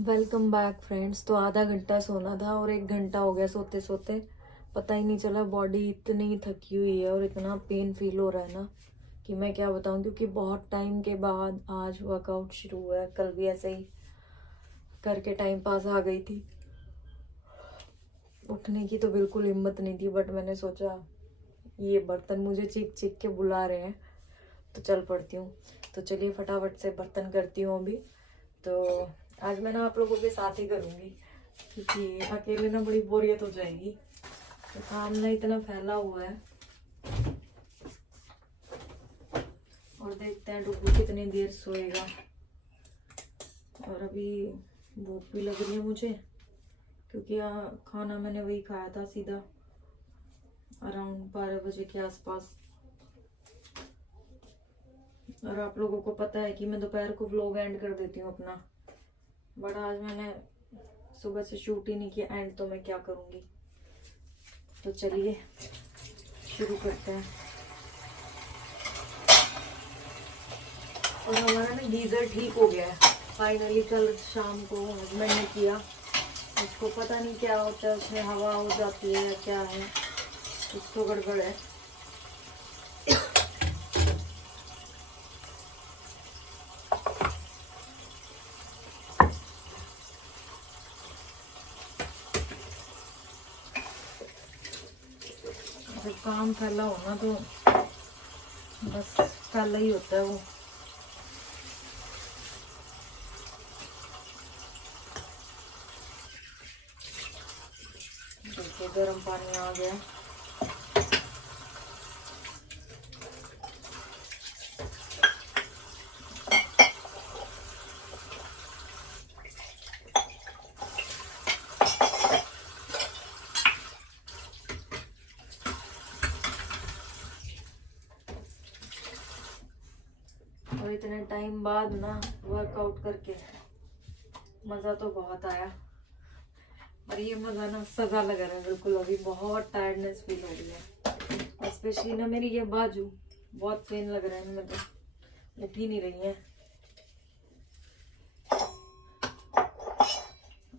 Welcome back friends. तो आधा घंटा सोना था और 1 घंटा हो गया सोते सोते। पता ही नहीं चला, बॉडी इतनी थकी हुई है और इतना पेन फील हो रहा है ना कि मैं क्या बताऊं। क्योंकि बहुत टाइम के बाद आज वर्कआउट शुरू हुआ है। कल भी ऐसे ही करके टाइम पास आ गई थी। उठने की तो बिल्कुल हिम्मत नहीं थी, बट मैंने सोचा ये बर्तन मुझे चीख चीख के बुला रहे हैं तो चल पड़ती हूँ। तो चलिए फटाफट से बर्तन करती हूँ अभी। तो आज मैं ना आप लोगों के साथ ही करूँगी क्योंकि अकेले ना बड़ी बोरियत हो जाएगी। तो काम ना इतना फैला हुआ है और देखते हैं डुगू कितनी देर सोएगा। और अभी भूख भी लग रही है मुझे क्योंकि खाना मैंने वही खाया था सीधा अराउंड 12 बजे के आसपास। और आप लोगों को पता है कि मैं दोपहर को व्लॉग एंड कर देती हूँ अपना, बट आज मैंने सुबह से शूट ही नहीं किया एंड, तो मैं क्या करूँगी। तो चलिए शुरू करते हैं। और हमारा ना गीज़र ठीक हो गया है फाइनली। कल शाम को हस्बैंड ने किया, उसको पता नहीं क्या होता है, उसमें हवा हो जाती है या क्या है, कुछ तो गड़बड़ है। जब काम फैला हो ना तो बस फैला ही होता है वो। देखिए गर्म पानी आ गया। और इतने टाइम बाद ना वर्कआउट करके मज़ा तो बहुत आया। और ये मज़ा ना सजा लगा रहा है बिल्कुल। अभी बहुत टायर्डनेस फील हो रही है, स्पेशली ना मेरी ये बाजू बहुत पेन लग रहा है इनमें, तो उठ ही नहीं रही है।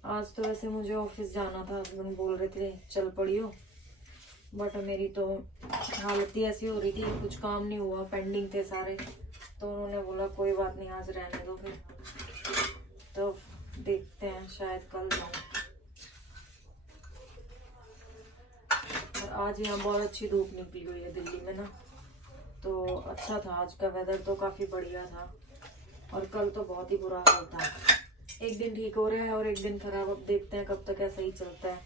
आज तो वैसे मुझे ऑफिस जाना था, हस्बैंड बोल रहे थे चल पड़ियो, बट मेरी तो हालत ही ऐसी हो रही थी, कुछ काम नहीं हुआ, पेंडिंग थे सारे। तो उन्होंने बोला कोई बात नहीं आज रहने दो फिर। तो देखते हैं शायद कल जाऊँ। और आज यहाँ बहुत अच्छी धूप निकली हुई है दिल्ली में ना, तो अच्छा था। आज का वेदर तो काफ़ी बढ़िया था और कल तो बहुत ही बुरा हाल था। एक दिन ठीक हो रहा है और एक दिन खराब। अब देखते हैं कब तक ऐसा ही चलता है।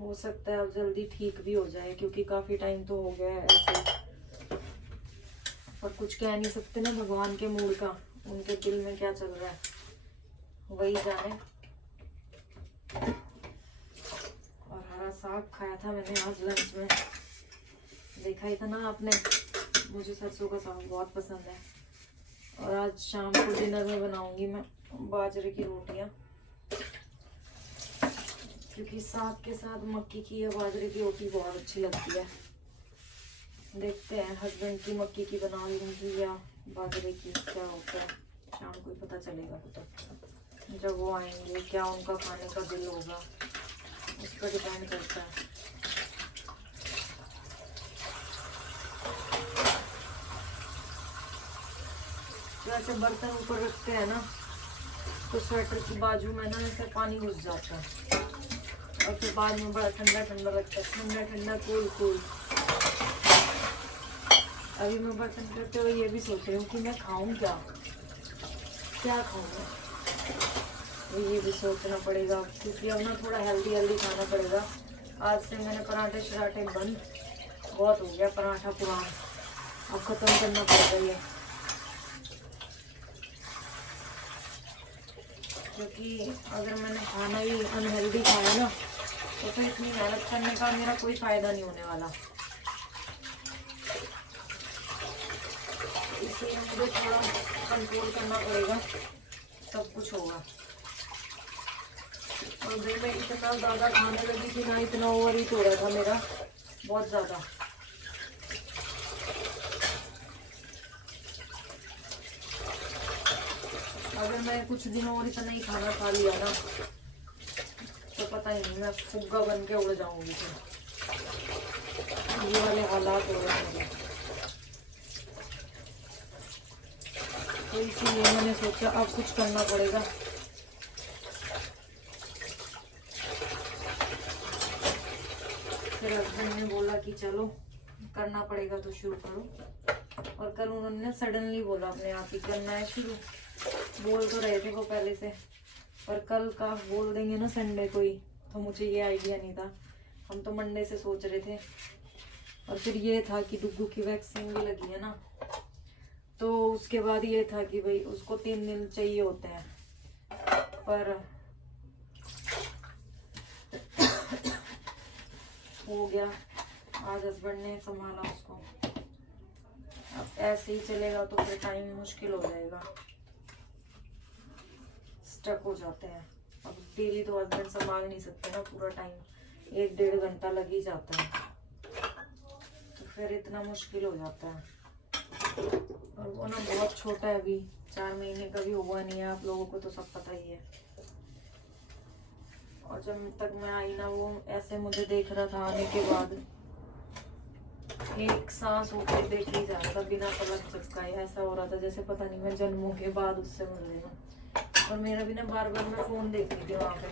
हो सकता है अब जल्दी ठीक भी हो जाए क्योंकि काफ़ी टाइम तो हो गया है ऐसे। पर कुछ कह नहीं सकते ना भगवान के मूड का, उनके दिल में क्या चल रहा है वही जाने। और हरा साग खाया था मैंने आज लंच में, देखा ही था ना आपने। मुझे सरसों का साग बहुत पसंद है। और आज शाम को डिनर में बनाऊंगी मैं बाजरे की रोटियां, क्योंकि साग के साथ मक्की की या बाजरे की रोटी बहुत अच्छी लगती है। देखते हैं हस्बैंड की मक्की की बना लूँगी या बाजरे की, क्या होता है शाम को ही पता चलेगा। तो जब वो आएंगे क्या उनका खाने का दिल होगा उस पर डिपेंड करता है। वैसे बर्तन ऊपर रखते हैं ना तो स्वेटर की बाजू में ना ऐसे पानी घुस जाता है और फिर बाद में बड़ा ठंडा ठंडा लगता है, ठंडा ठंडा कूल कूल। अभी मैं बर्तन करते हुए ये भी सोच रही हूँ कि मैं खाऊं क्या, क्या खाऊं मैं, तो ये भी सोचना पड़ेगा क्योंकि अब ना थोड़ा हेल्दी हेल्दी खाना पड़ेगा। आज से मैंने पराठे शराठे बंद, बहुत हो गया पराठा पुराना, अब ख़त्म करना पड़ेगा ये। क्योंकि अगर मैंने खाना ही अनहेल्दी खाया ना तो फिर इतनी मेहनत करने का मेरा कोई फ़ायदा नहीं होने वाला। इसलिए मुझे थोड़ा कंट्रोल करना पड़ेगा, सब कुछ होगा। और भाई मैं इतना ज़्यादा खाने लगी थी ना, इतना ओवर ईट हो रहा था मेरा बहुत ज़्यादा। अगर मैं कुछ दिन और इतना ही खाना खा लिया ना तो पता ही नहीं, मैं फुग्गा बन के उड़ जाऊंगी। तो ये वाले हालात हो रहे हैं, तो इसीलिए मैंने सोचा अब कुछ करना पड़ेगा। फिर हस्बैंड ने बोला कि चलो करना पड़ेगा तो शुरू करो, और कल उन्होंने सडनली बोला अपने आप ही करना है शुरू। बोल तो रहे थे वो पहले से, पर कल का बोल देंगे ना संडे को ही, तो मुझे ये आइडिया नहीं था। हम तो मंडे से सोच रहे थे, और फिर ये था कि डुग्गू की वैक्सीन भी लगी है ना, तो उसके बाद ये था कि भाई उसको 3 दिन चाहिए होते हैं, पर हो गया। आज हस्बैंड ने संभाला उसको। अब ऐसे ही चलेगा तो फिर टाइम मुश्किल हो जाएगा, स्टक हो जाते हैं। अब डेली तो हस्बैंड संभाल नहीं सकते ना पूरा टाइम, 1-1.5 घंटा लग ही जाता है, तो फिर इतना मुश्किल हो जाता है। और वो ना बहुत छोटा है, अभी 4 महीने का भी हुआ नहीं है, आप लोगों को तो सब पता ही है। और जब तक मैं आई ना, वो ऐसे मुझे देख रहा था आने के बाद, एक सांस होकर देख ही जा रहा था बिना पलक झपकाए। ऐसा हो रहा था जैसे पता नहीं मैं जन्मों के बाद उससे मिल रही हूँ। और मेरा भी ना बार बार मैं फोन देख रही थी वहाँ पे,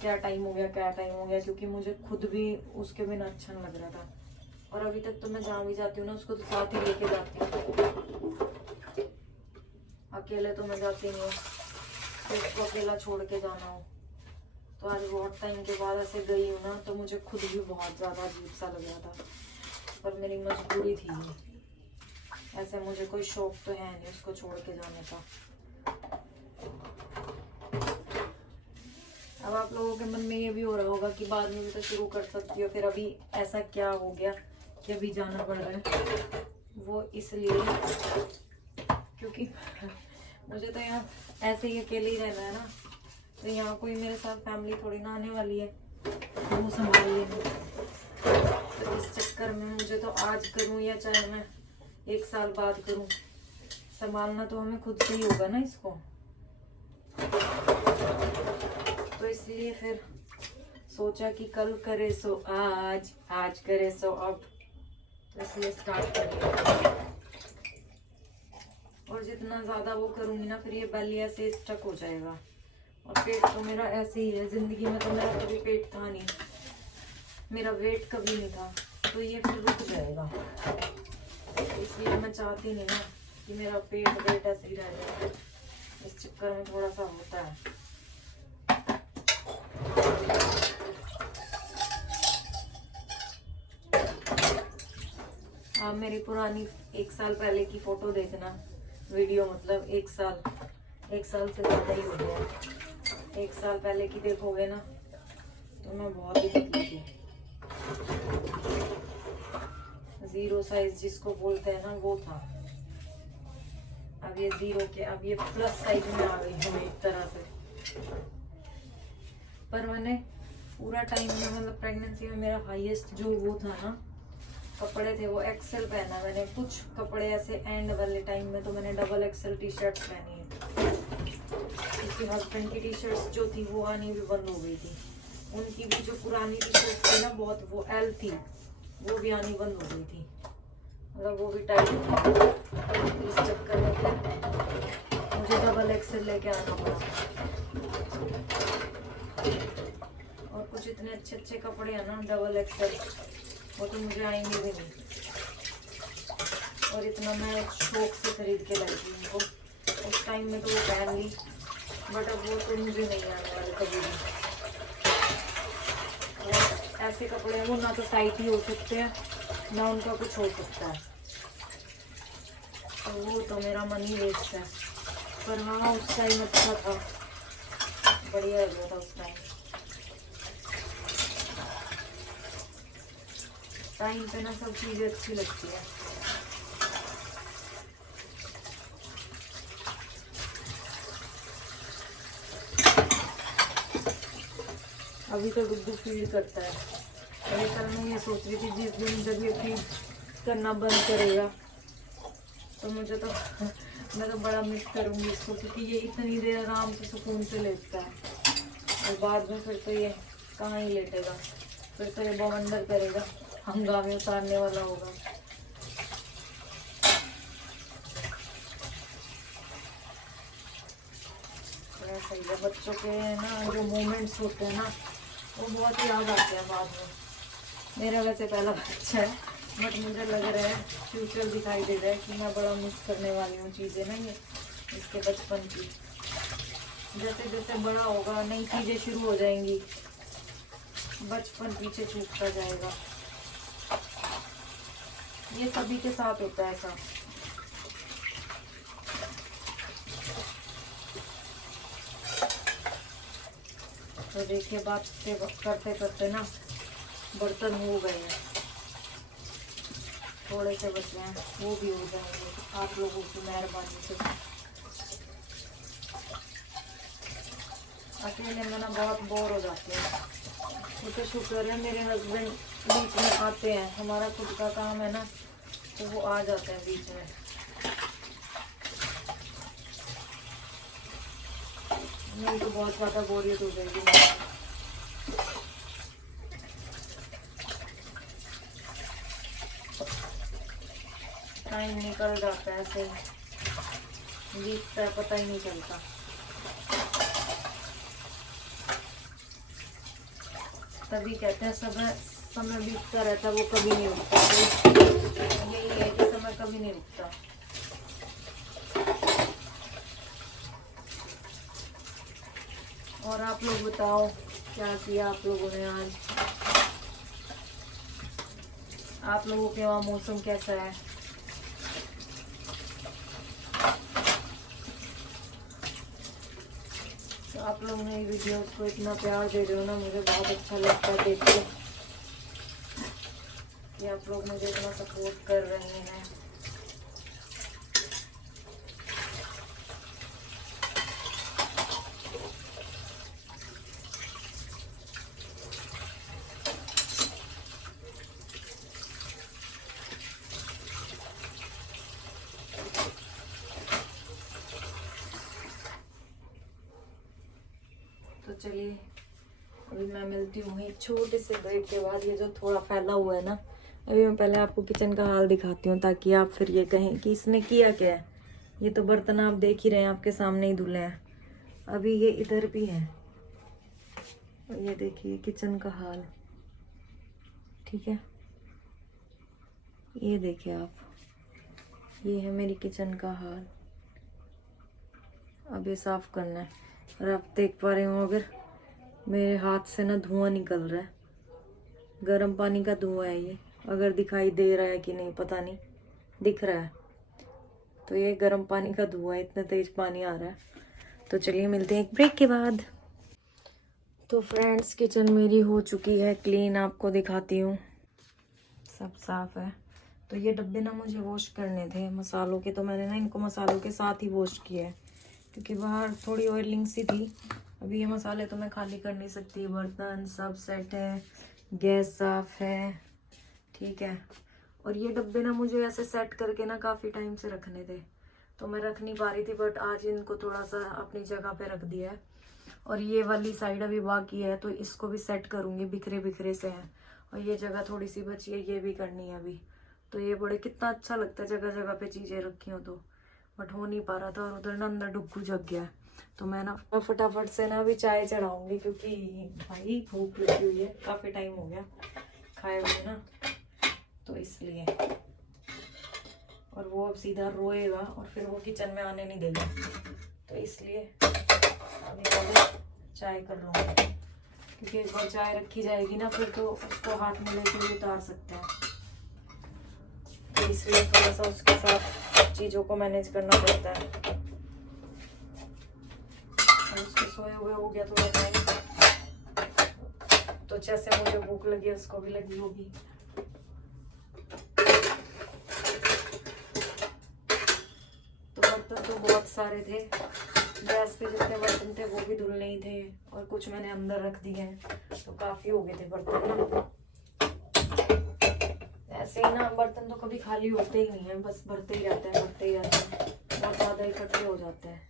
क्या टाइम हो गया क्या टाइम हो गया, क्योंकि मुझे खुद भी उसके बिना अच्छा नहीं लग रहा था। और अभी तक तो मैं जहाँ भी जाती हूँ ना उसको तो साथ ही लेके जाती हूँ, अकेले तो मैं जाती नहीं हूँ, तो उसको अकेला छोड़ के जाना हो। तो आज बहुत टाइम के बाद ऐसे गई हूँ ना, तो मुझे खुद भी बहुत ज़्यादा अजीब सा लग रहा था, पर मेरी मजबूरी थी। ऐसे मुझे कोई शौक तो है नहीं उसको छोड़ के जाने का। अब आप लोगों के मन में ये भी हो रहा होगा कि बाद में भी तो शुरू कर सकती हो, फिर अभी ऐसा क्या हो गया कि अभी जाना पड़ रहा है। वो इसलिए क्योंकि मुझे तो यहाँ ऐसे ही अकेले ही रहना है ना, तो यहाँ कोई मेरे साथ फैमिली थोड़ी ना आने वाली है, तो वो संभाल लेंगे। तो इस चक्कर में मुझे तो आज करूँ या चाहे मैं 1 साल बाद करूँ, संभालना तो हमें खुद से ही होगा ना इसको। तो इसलिए फिर सोचा कि कल करे सो आज, आज करे सो अब, तो इसलिए स्टार्ट करें। और जितना ज़्यादा वो करूँगी ना, फिर ये बेली ऐसे स्टक हो जाएगा। और पेट तो मेरा ऐसे ही है, जिंदगी में तो मेरा कभी पेट था नहीं, मेरा वेट कभी नहीं था, तो ये फिर रुक जाएगा। इसलिए मैं चाहती नहीं ना कि मेरा पेट वेट ऐसे ही रह जाए, इस चक्कर में थोड़ा सा होता है। आप मेरी पुरानी 1 साल पहले की फोटो देखना, वीडियो, मतलब 1 साल से ज़्यादा ही हो गया। 1 साल पहले की देखोगे ना तो मैं बहुत ही पतली थी, 0 साइज जिसको बोलते हैं ना वो था। अब ये 0 के, अब ये प्लस साइज में आ गई हूँ एक तरह से। पर मैंने पूरा टाइम में, मतलब प्रेगनेंसी में मेरा हाईएस्ट जो वो था ना कपड़े थे, वो एक्सेल पहना मैंने। कुछ कपड़े ऐसे एंड वाले टाइम में तो मैंने डबल एक्सेल टी शर्ट पहनी है, क्योंकि हस्बैंड की टी शर्ट्स जो थी वो आनी भी बंद हो गई थी। उनकी भी जो पुरानी टी शर्ट थी ना बहुत, वो एल थी, वो भी आनी बंद हो गई थी, मतलब वो भी टाइट थी। इस चक्कर में फिर मुझे डबल एक्सेल लेके आना पड़ा। और कुछ इतने अच्छे अच्छे कपड़े हैं ना डबल एक्सेल, वो तो मुझे आएंगे भी नहीं, और इतना मैं शौक से खरीद के लाई थी उनको। उस टाइम में तो वो पहन ली, बट अब वो तो मुझे नहीं आने वाले कभी भी। और ऐसे कपड़े हैं वो ना तो टाइट ही हो सकते हैं, ना उनका कुछ हो सकता है, तो वो तो मेरा मनी वेस्ट है। पर हाँ उस टाइम अच्छा था, बढ़िया लग रहा था उस टाइम। टाइम पे ना सब चीज़ें अच्छी लगती है। अभी तो डुग्गू फीड करता है, अभी कल मैं ये सोच रही थी जिस दिन जब ये फीड करना बंद करेगा तो मुझे तो मैं तो बड़ा मिस करूंगी इसको, क्योंकि ये इतनी देर आराम से सुकून से लेटता है, और बाद में फिर तो ये कहाँ ही लेटेगा, फिर तो ये बवंडर करेगा, हंगामे उतारने वाला होगा। ऐसा ही है, बच्चों के ना जो मोमेंट्स होते हैं ना वो बहुत ही याद आते हैं बाद में। मेरा वैसे पहला बच्चा है, बट मुझे लग रहा है फ्यूचर दिखाई दे रहा है कि मैं बड़ा मिस करने वाली हूँ चीज़ें ना, ये इसके बचपन की। जैसे जैसे बड़ा होगा नई चीज़ें शुरू हो जाएंगी, बचपन पीछे छूटता जाएगा। ये सभी के साथ होता है ऐसा। तो देखिए बात करते करते ना बर्तन हो गए हैं, थोड़े से बचे हैं, वो भी हो जाएंगे आप लोगों की मेहरबानी से। अकेले में ना बहुत बोर हो जाते हैं। वो तो शुक्र है मेरे हस्बैंड बीच में आते हैं, हमारा खुद का काम है ना, तो वो आ जाते हैं बीच में। नहीं तो बहुत ज़्यादा बोरियत हो जाएगी। टाइम निकल जाता है ऐसे, बीतता है पता ही नहीं चलता। तभी कहते हैं समय बीतता रहता है, वो कभी नहीं रुकता। तो यही है कि समय कभी नहीं रुकता। और आप लोग बताओ क्या किया आप लोगों ने आज? आप लोगों के वहाँ मौसम कैसा है? तो आप लोग मेरी वीडियो को इतना प्यार दे रहे हो ना, मुझे बहुत अच्छा लगता है देख के कि आप लोग मुझे इतना सपोर्ट कर रहे हैं। तो चलिए अभी मैं मिलती हूँ एक छोटे से ब्रेक के बाद। ये जो थोड़ा फैला हुआ है ना, अभी मैं पहले आपको किचन का हाल दिखाती हूँ, ताकि आप फिर ये कहें कि इसने किया क्या है। ये तो बर्तन आप देख ही रहे हैं, आपके सामने ही धुले हैं। अभी ये इधर भी है, और ये देखिए किचन का हाल, ठीक है। ये देखिए आप, ये है मेरी किचन का हाल। अब ये साफ करना है, और आप देख पा रहे हो अगर मेरे हाथ से ना धुआं निकल रहा है, गर्म पानी का धुआं है ये। अगर दिखाई दे रहा है कि नहीं पता नहीं, दिख रहा है तो ये गर्म पानी का धुआं है, इतना तेज पानी आ रहा है। तो चलिए मिलते हैं एक ब्रेक के बाद। तो फ्रेंड्स किचन मेरी हो चुकी है क्लीन, आपको दिखाती हूँ, सब साफ है। तो ये डब्बे ना मुझे वॉश करने थे मसालों के, तो मैंने ना इनको मसालों के साथ ही वॉश किया है, क्योंकि बाहर थोड़ी ऑयलिंग सी थी। अभी ये मसाले तो मैं खाली कर नहीं सकती। बर्तन सब सेट है, गैस साफ है, ठीक है। और ये डब्बे ना मुझे ऐसे सेट करके ना काफ़ी टाइम से रखने थे, तो मैं रख नहीं पा रही थी, बट आज इनको थोड़ा सा अपनी जगह पे रख दिया है। और ये वाली साइड अभी बाकी है, तो इसको भी सेट करूँगी, बिखरे बिखरे से हैं। और ये जगह थोड़ी सी बची है, ये भी करनी है अभी। तो ये बड़े कितना अच्छा लगता है जगह जगह पे चीज़ें रखी हो तो, बट हो नहीं पा रहा था। और उधर ना अंदर डुक्कू जग गया है, तो मैं ना फटाफट से ना अभी चाय चढ़ाऊंगी, क्योंकि भाई भूख लगी हुई है, काफ़ी टाइम हो गया खाए हुए ना, तो इसलिए। और वो अब सीधा रोएगा और फिर वो किचन में आने नहीं देगा, तो इसलिए अभी पहले चाय कर लूँगी, क्योंकि एक बार चाय रखी जाएगी ना फिर तो उसको हाथ में लेके भी उतार सकते हैं। तो इसलिए थोड़ा सा उसके साथ चीज़ों को मैनेज करना पड़ता है। उसके सोए हुए हो गया थोड़ा टाइम, तो जैसे मुझे भूख लगी उसको भी लगी होगी। तो बर्तन तो बहुत सारे थे, गैस पे जितने बर्तन थे वो भी धुलने ही थे, और कुछ मैंने अंदर रख दिए हैं, तो काफ़ी हो गए थे बर्तन। ऐसे ही ना बर्तन तो कभी खाली होते ही नहीं है, बस भरते ही रहते हैं, भरते ही रहते हैं, बहुत ज्यादा इकट्ठे हो जाते हैं।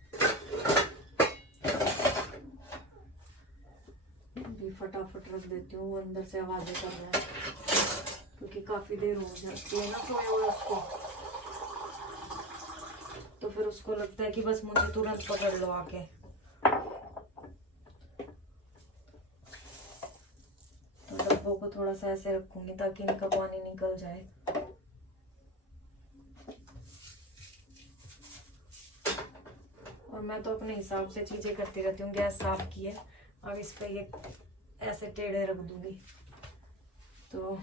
भी फटाफट रख देती हूँ, अंदर से आवाजें कर रहे हैं क्योंकि काफी देर हो जाती है ना सोए हुए उसको, तो फिर उसको लगता है कि बस मुझे तुरंत पकड़ लो आके। तो डब्बों को थोड़ा सा ऐसे रखूंगी ताकि इनका पानी निकल जाए। और मैं तो अपने हिसाब से चीजें करती रहती हूँ। गैस साफ की है, अब इस पे ये ऐसे टेढ़े रख दूंगी। तो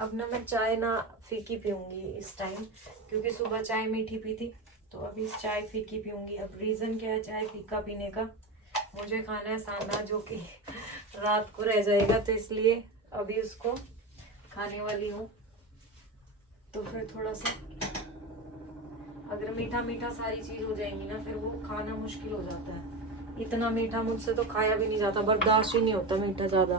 अब ना मैं चाय ना फीकी पीऊंगी इस टाइम, क्योंकि सुबह चाय मीठी पी थी, तो अभी चाय फीकी पीऊंगी। अब रीजन क्या है चाय फीका पीने का, मुझे खाना है सांदा जो कि रात को रह जाएगा, तो इसलिए अभी उसको खाने वाली हूँ। तो फिर थोड़ा सा अगर मीठा मीठा सारी चीज हो जाएंगी ना, फिर वो खाना मुश्किल हो जाता है। इतना मीठा मुझसे तो खाया भी नहीं जाता, बर्दाश्त ही नहीं होता मीठा ज्यादा।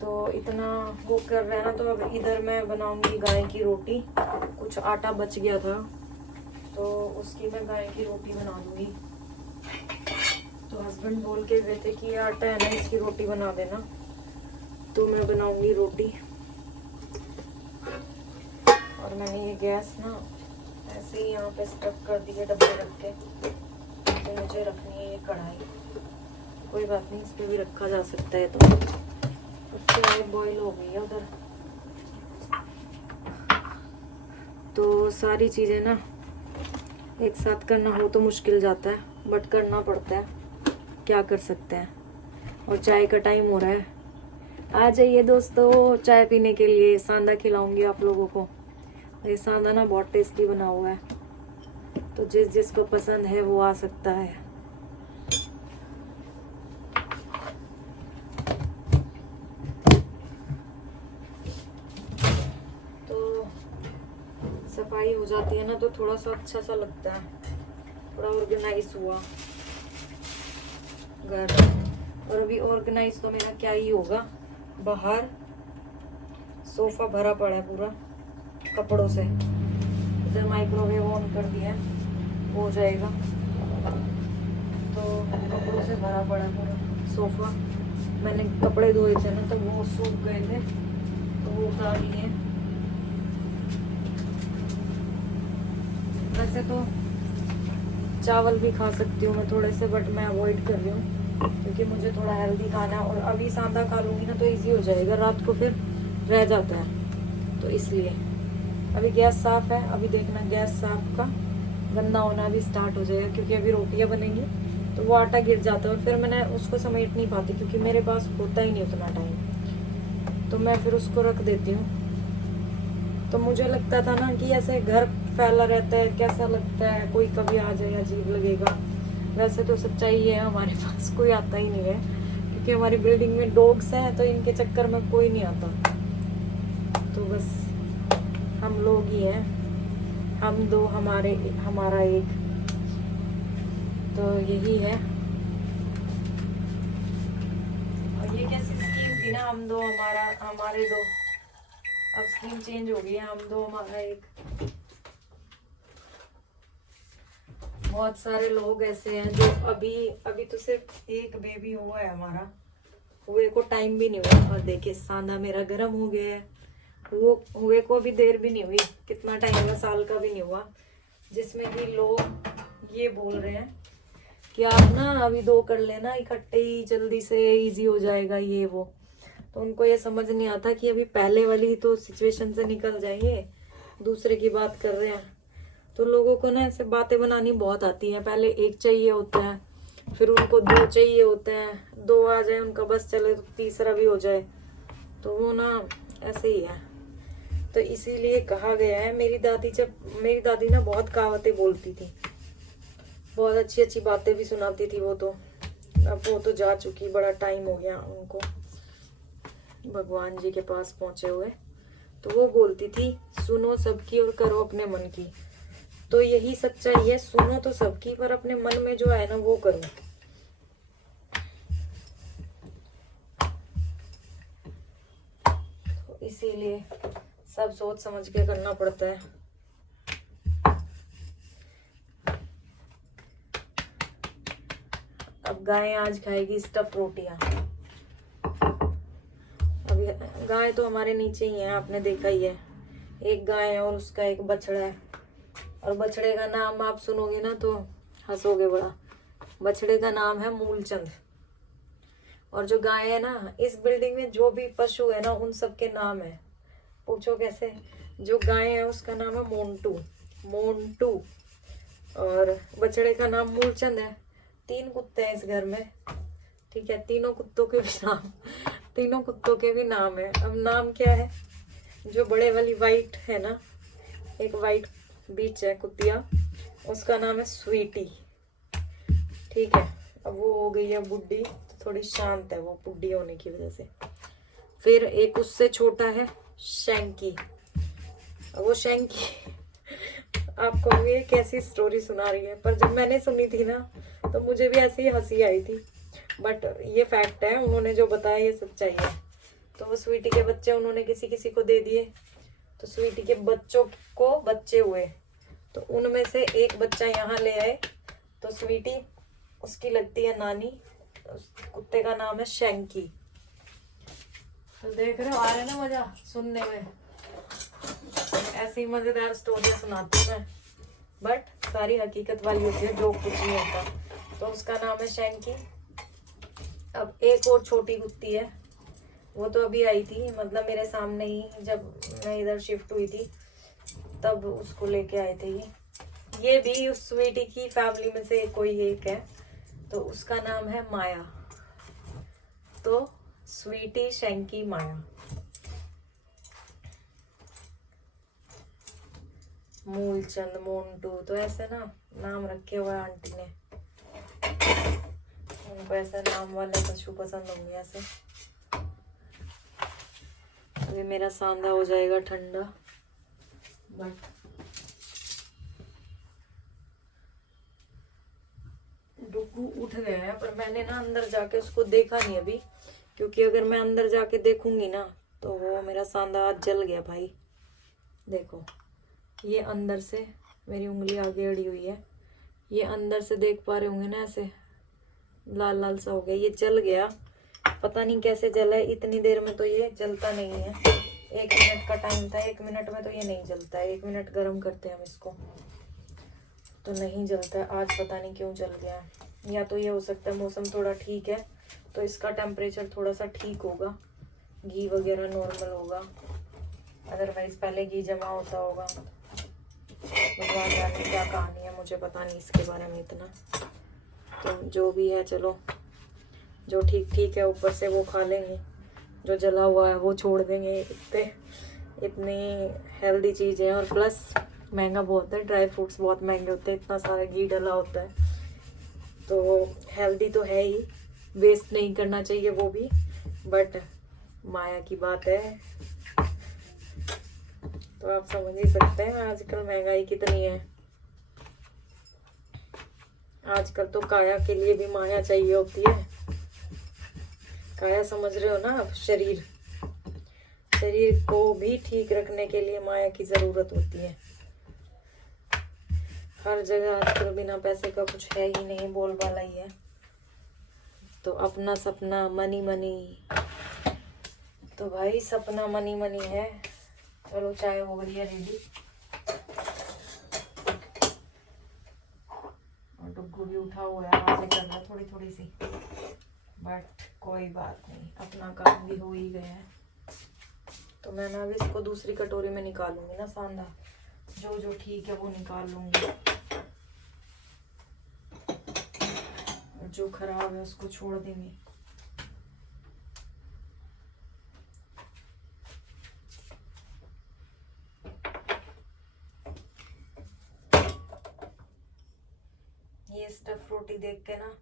तो इतना वो कर रहे हैं ना, तो अब इधर मैं बनाऊंगी गाय की रोटी। कुछ आटा बच गया था तो उसकी मैं गाय की रोटी बना दूंगी। तो हस्बैंड बोल के गए थे कि ये आटा है ना, इसकी रोटी बना देना, तो मैं बनाऊंगी रोटी। और मैंने ये गैस ना ऐसे ही यहाँ पे स्टक कर दिए डब्बे रख के। तो मुझे रखनी है ये कढ़ाई, कोई बात नहीं, इस पे भी रखा जा सकता है। तो चाय बॉईल हो गई है उधर। तो सारी चीजें ना एक साथ करना हो तो मुश्किल जाता है, बट करना पड़ता है, क्या कर सकते हैं। और चाय का टाइम हो रहा है, आ जाइए दोस्तों चाय पीने के लिए। सांदा खिलाऊंगी आप लोगों को। ये सांदा ना बहुत टेस्टी बना हुआ है, तो जिस जिसको पसंद है वो आ सकता है। तो सफाई हो जाती है ना, तो थोड़ा सा अच्छा सा लगता है, थोड़ा ऑर्गेनाइज हुआ घर। और अभी ऑर्गेनाइज तो मेरा क्या ही होगा, बाहर सोफा भरा पड़ा है पूरा कपड़ों से। इधर माइक्रोवेव ऑन कर दिया, हो जाएगा। तो कपड़ों से भरा पड़ा है पूरा सोफा। मैंने कपड़े धोए थे ना, तो वो सूख गए थे, तो वो उतार लिए। वैसे तो चावल भी खा सकती हूँ मैं थोड़े से, बट मैं अवॉइड कर रही हूँ क्योंकि मुझे थोड़ा हेल्दी खाना है। और अभी सांदा खा लूंगी ना तो इजी हो जाएगा, रात को फिर रह जाता है, तो इसलिए अभी गैस साफ है। अभी देखना गैस साफ का गंदा होना भी स्टार्ट हो जाएगा, क्योंकि अभी रोटियां बनेंगी तो वो आटा गिर जाता है और फिर मैंने उसको समेट नहीं पाती, क्योंकि मेरे पास होता ही नहीं उतना टाइम, तो मैं फिर उसको रख देती हूँ। तो मुझे लगता था ना कि ऐसे घर फैला रहता है, कैसा लगता है, कोई कभी आ जाए अजीब लगेगा। वैसे तो सच्चाई है हमारे पास कोई आता ही नहीं है, क्योंकि हमारी बिल्डिंग में डॉग्स हैं, तो इनके चक्कर में कोई नहीं आता। तो बस हम लोग ही हैं, हम दो हमारा एक, तो यही है। और ये कैसी स्कीम थी ना, हम दो हमारे दो, अब स्कीम चेंज हो गई है, हम दो हमारा एक। बहुत सारे लोग ऐसे हैं जो अभी तो सिर्फ एक बेबी हुआ है हमारा, हुए को टाइम भी नहीं हुआ, और देखिए सांदा मेरा गर्म हो गया है। वो हुए को भी देर भी नहीं हुई, कितना टाइम हुआ, साल का भी नहीं हुआ, जिसमें कि लोग ये बोल रहे हैं कि आप ना अभी 2 कर लेना इकट्ठे ही, जल्दी से इजी हो जाएगा ये वो। तो उनको ये समझ नहीं आता कि अभी पहले वाली तो सिचुएशन से निकल जाएंगे, दूसरे की बात कर रहे हैं। तो लोगों को ना ऐसे बातें बनानी बहुत आती हैं। पहले एक चाहिए होता है, फिर उनको 2 चाहिए होते हैं, 2 आ जाए उनका बस चले तो तीसरा भी हो जाए, तो वो ना ऐसे ही है। तो इसीलिए कहा गया है, मेरी दादी ना बहुत कहावतें बोलती थी, बहुत अच्छी अच्छी बातें भी सुनाती थी वो तो। अब वो तो जा चुकी, बड़ा टाइम हो गया उनको भगवान जी के पास पहुंचे हुए। तो वो बोलती थी सुनो सबकी और करो अपने मन की। तो यही सच्चाई है, सुनो तो सबकी पर अपने मन में जो है ना वो करो। तो इसीलिए सब सोच समझ के करना पड़ता है। अब गाय आज खाएगी स्टफ रोटियां। अभी गाय तो हमारे नीचे ही है, आपने देखा ही है। एक गाय है और उसका एक बछड़ा है, और बछड़े का नाम आप सुनोगे ना तो हंसोगे बड़ा। बछड़े का नाम है मूलचंद। और जो गाय है ना, इस बिल्डिंग में जो भी पशु है ना उन सब के नाम है। पूछो कैसे? जो गाय है उसका नाम है मोंटू, मोंटू। और बछड़े का नाम मूलचंद है। 3 कुत्ते हैं इस घर में, ठीक है। तीनों कुत्तों के भी नाम है। अब नाम क्या है? जो बड़े वाली वाइट है ना, एक वाइट बीच है कुतिया, उसका नाम है स्वीटी, ठीक है। अब वो हो गई है बुड्ढी, तो थोड़ी शांत है वो बुड्ढी होने की वजह से। फिर एक उससे छोटा है शैंकी। अब वो शैंकी आपको ये कैसी स्टोरी सुना रही है, पर जब मैंने सुनी थी ना तो मुझे भी ऐसी हंसी आई थी। बट ये फैक्ट है, उन्होंने जो बताया ये सच्चाई है। तो वो स्वीटी के बच्चे उन्होंने किसी किसी को दे दिए, तो स्वीटी के बच्चों को बच्चे हुए, तो उनमें से एक बच्चा यहाँ ले आए। तो स्वीटी उसकी लगती है नानी, उस कुत्ते का नाम है शैंकी। तो देख रहे हो, आ रहा है ना मजा सुनने में। ऐसी मजेदार स्टोरियां सुनाती हूँ मैं, बट सारी हकीकत वाली होती है, जो कुछ नहीं होता। तो उसका नाम है शैंकी। अब एक और छोटी कुत्ती है, वो तो अभी आई थी, मतलब मेरे सामने ही, जब मैं इधर शिफ्ट हुई थी तब उसको लेके आए थे। ये भी उस स्वीटी की फैमिली में से कोई एक है, तो उसका नाम है माया। तो स्वीटी, शैंकी, माया। मूलचंद, मोंटू, तो ऐसे ना नाम रखे हुए आंटी ने। उनको ऐसे नाम वाले पशु पसंद होंगे ऐसे। अभी मेरा सांदा हो जाएगा ठंडा, बट डुगू उठ गया है, पर मैंने ना अंदर जाके उसको देखा नहीं अभी, क्योंकि अगर मैं अंदर जाके देखूंगी ना तो वो मेरा सांदा आज जल गया भाई। देखो ये अंदर से मेरी उंगली आगे अड़ी हुई है, ये अंदर से देख पा रहे होंगे ना, ऐसे लाल लाल सा हो गया, ये जल गया। पता नहीं कैसे जला है, इतनी देर में तो ये जलता नहीं है। 1 मिनट का टाइम था, 1 मिनट में तो ये नहीं जलता है। 1 मिनट गर्म करते हैं हम इसको तो नहीं जलता है। आज पता नहीं क्यों जल गया है। या तो ये हो सकता है मौसम थोड़ा ठीक है तो इसका टेम्परेचर थोड़ा सा ठीक होगा, घी वगैरह नॉर्मल होगा, अदरवाइज पहले घी जमा होता होगा। भगवान जाने क्या कहानी है, मुझे पता नहीं इसके बारे में इतना। तो जो भी है चलो, जो ठीक ठीक है ऊपर से वो खा लेंगे, जो जला हुआ है वो छोड़ देंगे। इतनी हेल्दी चीज़ है, और प्लस महंगा बहुत है, ड्राई फ्रूट्स बहुत महंगे होते हैं, इतना सारा घी डला होता है, तो हेल्दी तो है ही, वेस्ट नहीं करना चाहिए वो भी। बट माया की बात है तो आप समझ ही सकते हैं आजकल महंगाई कितनी है। आजकल तो काया के लिए भी माया चाहिए होती है। काया समझ रहे हो ना आप? शरीर को भी ठीक रखने के लिए माया की जरूरत होती है। हर जगह आजकल बिना पैसे का कुछ है ही नहीं, बोलबाला ही है। तो अपना सपना मनी मनी, तो भाई सपना मनी मनी है। चलो चाय हो गई है रेडी, और डुग्गू भी उठा हुआ है, आवाज़ें कर रहा है थोड़ी थोड़ी सी, बट कोई बात नहीं, अपना काम भी हो ही गया है। तो मैं ना अभी इसको दूसरी कटोरी में निकालूंगी ना सांदा, जो जो ठीक है वो निकाल लूंगी, और जो खराब है उसको छोड़ देंगे। ये स्टफ रोटी देख के ना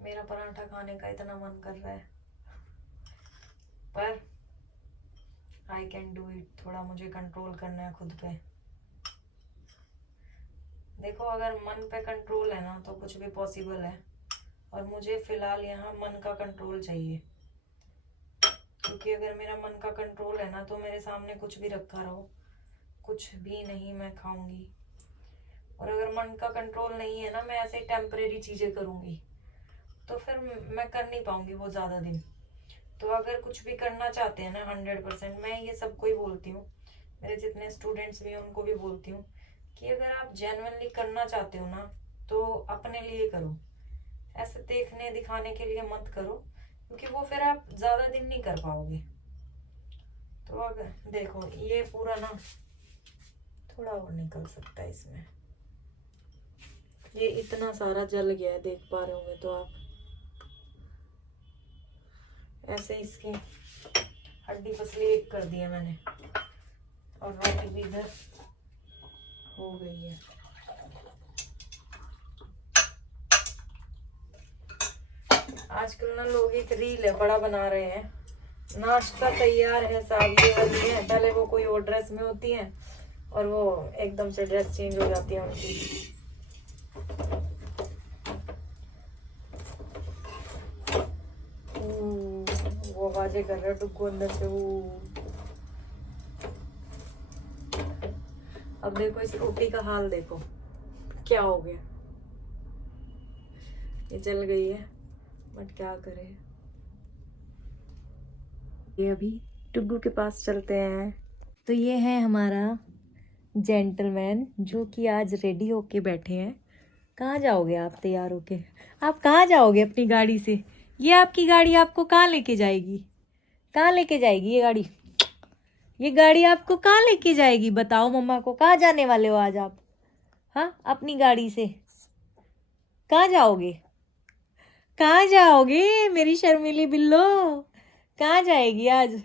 मेरा पराठा खाने का इतना मन कर रहा है, पर आई कैन डू इट। थोड़ा मुझे कंट्रोल करना है खुद पे। देखो अगर मन पे कंट्रोल है ना तो कुछ भी पॉसिबल है, और मुझे फिलहाल यहाँ मन का कंट्रोल चाहिए। क्योंकि अगर मेरा मन का कंट्रोल है ना तो मेरे सामने कुछ भी रखा रहो, कुछ भी नहीं मैं खाऊंगी। और अगर मन का कंट्रोल नहीं है ना, मैं ऐसे टेम्परेरी चीजें करूंगी तो फिर मैं कर नहीं पाऊंगी वो ज्यादा दिन। तो अगर कुछ भी करना चाहते हैं ना 100%, मैं ये सबको ही बोलती हूँ, मेरे जितने स्टूडेंट्स भी हैं उनको भी बोलती हूँ कि अगर आप जेन्युइनली करना चाहते हो ना तो अपने लिए करो, ऐसे देखने दिखाने के लिए मत करो, क्योंकि वो फिर आप ज्यादा दिन नहीं कर पाओगे। तो अगर देखो ये पूरा ना थोड़ा और निकल सकता है इसमें, ये इतना सारा जल गया है, देख पा रहे होंगे तो आप। ऐसे इसकी हड्डी पसली एक कर दी है मैंने, और रोटी भी इधर हो गई है। आजकल ना लोग एक रील है बड़ा बना रहे हैं, नाश्ता तैयार है साहब ये वाली है, पहले वो कोई और ड्रेस में होती है और वो एकदम से ड्रेस चेंज हो जाती है उनकी। वो आवाजें कर रहे डुग्गू अंदर से। अब देखो इस रोटी का हाल देखो क्या हो गया, ये जल गई है बट क्या करें। ये अभी टुग्गू के पास चलते हैं। तो ये है हमारा जेंटलमैन जो कि आज रेडी होके बैठे हैं। कहाँ जाओगे आप तैयार होके? आप कहाँ जाओगे अपनी गाड़ी से? ये आपकी गाड़ी आपको कहाँ लेके जाएगी? कहाँ लेके जाएगी ये गाड़ी? ये गाड़ी आपको कहाँ लेके जाएगी? बताओ मम्मा को, कहाँ जाने वाले हो आज आप? हाँ, अपनी गाड़ी से कहाँ जाओगे? कहाँ जाओगे मेरी शर्मीली बिल्लो? कहाँ जाएगी आज?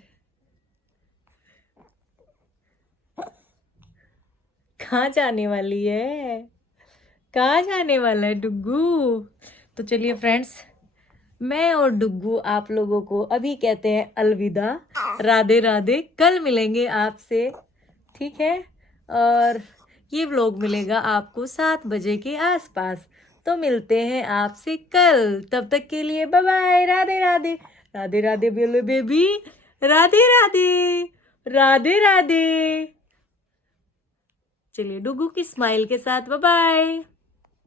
कहाँ जाने वाली है? कहाँ जाने वाला है डुग्गू? तो चलिए फ्रेंड्स, मैं और डुग्गू आप लोगों को अभी कहते हैं अलविदा, राधे राधे। कल मिलेंगे आपसे, ठीक है? और ये व्लॉग मिलेगा आपको 7 बजे के आसपास। तो मिलते हैं आपसे कल, तब तक के लिए बाय बाय, राधे राधे। राधे राधे बोलो बेबी, राधे राधे, राधे राधे। चलिए डुग्गू की स्माइल के साथ बाय बाय।